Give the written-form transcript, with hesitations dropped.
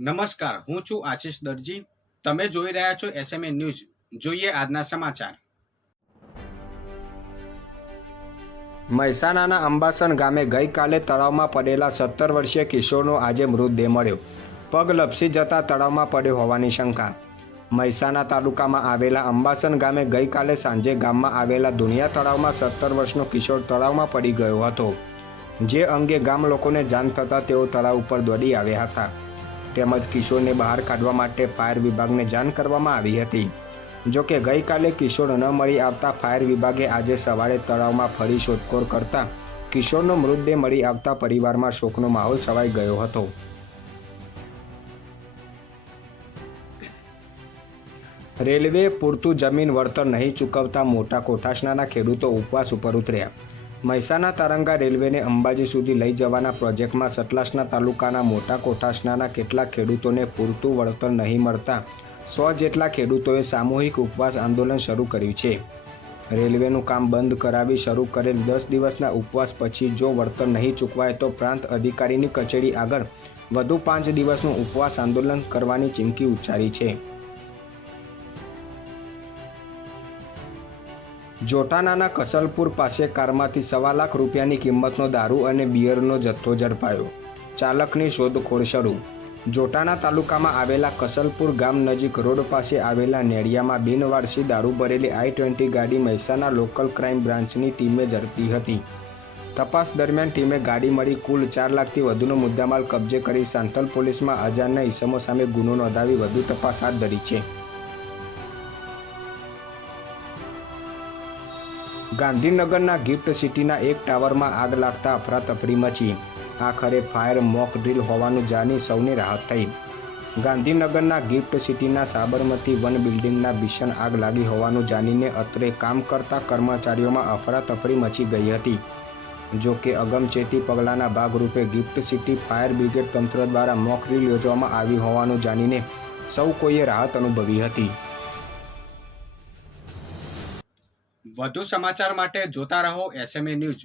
નમસ્કાર, હું છું આશિષ દરજી. તમે જોઈ રહ્યા છો એસએમએ ન્યૂઝ. જોઈએ આજના સમાચાર. મહેસાણાના અંબાસન ગામે ગઈકાલે તળાવમાં પડેલા 17 વર્ષીય કિશોરનો આજે મૃતદેહ મળ્યો. પગ લપસી જતા તળાવમાં પડ્યો હોવાની શંકા. મહેસાણા તાલુકામાં આવેલા અંબાસન ગામે ગઈકાલે સાંજે ગામમાં આવેલા દુનિયા તળાવમાં 17 વર્ષનો કિશોર તળાવમાં પડી ગયો હતો. જે અંગે ગામ લોકોને જાણ થતાં તેઓ તળાવ ઉપર દોડી આવ્યા હતા. તેમજ કિશોરને બહાર કાઢવા માટે ફાયર વિભાગને જાણ કરવામાં આવી હતી. જોકે ગઈકાલે કિશોર ન મળી આવતા ફાયર વિભાગે આજે સવારે તળાવમાં ફરી શોધખોળ કરતા કિશોરનો મૃતદેહ મળી આવતા પરિવારમાં શોકનો માહોલ છવાઈ ગયો હતો. રેલવે પૂરતું જમીન વળતર નહીં ચૂકવતા મોટા કોઠાસનાના ખેડૂતો ઉપવાસ ઉપર ઉતર્યા. મહેસાણા તારંગા રેલવેને અંબાજી સુધી લઈ જવાના પ્રોજેક્ટમાં સતલાસના તાલુકાના મોટા કોઠાસનાના કેટલાક ખેડૂતોને પૂરતું વળતર નહીં મળતા 100 જેટલા ખેડૂતોએ સામૂહિક ઉપવાસ આંદોલન શરૂ કર્યું છે. રેલવેનું કામ બંધ કરાવી શરૂ કરેલ 10 દિવસના ઉપવાસ પછી જો વળતર નહીં ચૂકવાય તો પ્રાંત અધિકારીની કચેરી આગળ વધુ 5 દિવસનું ઉપવાસ આંદોલન કરવાની ચીમકી ઉચ્ચારી છે. જોટાણાના કસલપુર પાસે કારમાંથી 1.25 લાખ રૂપિયાની કિંમતનો દારૂ અને બિયરનો જથ્થો ઝડપાયો. ચાલકની શોધખોળ શરૂ. જોટાણા તાલુકામાં આવેલા કસલપુર ગામ નજીક રોડ પાસે આવેલા નેડિયામાં બિનવારસી દારૂ ભરેલી I-20 ગાડી મહેસાણા લોકલ ક્રાઇમ બ્રાન્ચની ટીમે ઝડપી હતી. તપાસ દરમિયાન ટીમે ગાડી મળી કુલ 4 લાખથી વધુનો મુદ્દામાલ કબજે કરી સાંથલ પોલીસમાં અજાણ્યા ઈસમો સામે ગુનો નોંધાવી વધુ તપાસ હાથ ધરી છે. ગાંધીનગરના ગિફ્ટ સિટીના એક ટાવરમાં આગ લાગતા અફરાતફરી મચી. આખરે ફાયર મોક ડ્રીલ હોવાનું જાણી સૌને રાહત થઈ. ગાંધીનગરના ગિફ્ટ સિટીના સાબરમતી વન બિલ્ડિંગના ભીષણ આગ લાગી હોવાનું જાણીને અત્રે કામ કરતા કર્મચારીઓમાં અફરાતફરી મચી ગઈ હતી. જો કે અગમચેતી પગલાંના ભાગરૂપે ગિફ્ટ સિટી ફાયર બ્રિગેડ તંત્ર દ્વારા મોક ડ્રીલ યોજવામાં આવી હોવાનું જાણીને સૌ કોઈએ રાહત અનુભવી હતી. વધુ સમાચાર માટે જોતા રહો એસએમએ ન્યૂઝ.